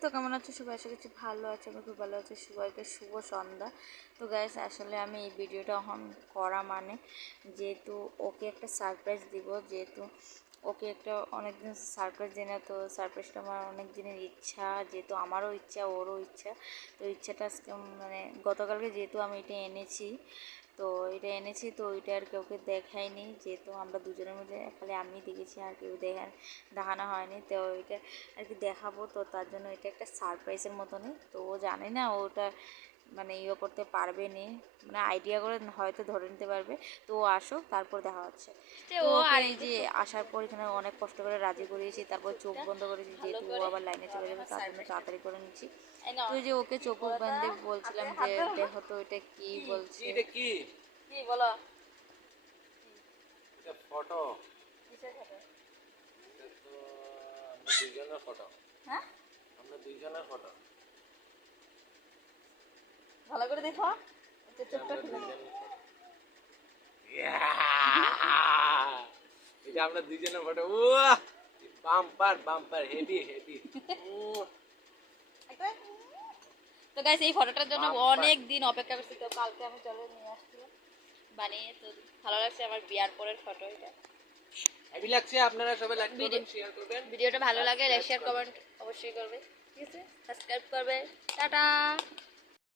তো কেমন আছো সবাই? আশা করছি ভালো আছে, আমি খুব ভালো আছি। সবাইকে শুভ সন্ধ্যা। তো গাইস, আসলে আমি এই ভিডিওটা এখন করা মানে যেহেতু ওকে একটা সারপ্রাইজ দিব, যেহেতু ওকে একটা অনেক দিন সারপ্রাইজ দিই না, তো সারপ্রাইজটা আমার অনেক দিনের ইচ্ছা, যেহেতু আমারও ইচ্ছা ওরও ইচ্ছা। তো ইচ্ছাটা আজকে মানে গতকালকে যেহেতু আমি এটা এনেছি, তো ওইটা আর কাউকে দেখাইনি, যেহেতু আমরা দুজনের মধ্যে খালি আমি দেখেছি আর কেউ দেখানো হয়নি। তো ওইটা আর কি দেখাবো, তো তার জন্য এটা একটা সারপ্রাইজের মতনই। তো ও জানে না ওটা মানে ইয়ে করতে পারবে নি, মানে আইডিয়া করে হয়তো ধরে নিতে পারবে। তো ও আসুক, তারপর দেখা হচ্ছে। তো ওকে এই যে আসার পর এখানে অনেক কষ্ট করে রাজি করিয়েছি, তারপর চোখ বন্ধ করেছি, যেহেতু ও আবার লাইনে চলে যাবে তার জন্য তাড়াতাড়ি করে নিচ্ছি। তো এই যে ওকে চোখ বান্ধে বলছিলাম যে দেখো তো এটা কি বলছে। কি বলো এটা ফটো? কিসের ফটো? এটা তো আমরা দুইজনের ফটো। হ্যাঁ, আমরা দুইজনের ফটো। ভালো করে দেখো। আমরা দুইজনের ফটো। এটা আমরা দুইজনের photo. Bumper bumper, heavy heavy. তো গাইস, এই ফটোটার জন্য অনেক দিন অপেক্ষা করছি। তো কালকে আমি চলে নিয়ে আসছিলাম বানিয়ে। তো ভালো লাগছে, আমার বিয়ার পরের ফটো এটা। হেভি লাগছে। আপনারা সবাই লাইক করবেন, শেয়ার করবেন। ভিডিওটা ভালো লাগে লাইক শেয়ার কমেন্ট অবশ্যই করবে, ঠিক আছে? সাবস্ক্রাইব করবে। টাটা।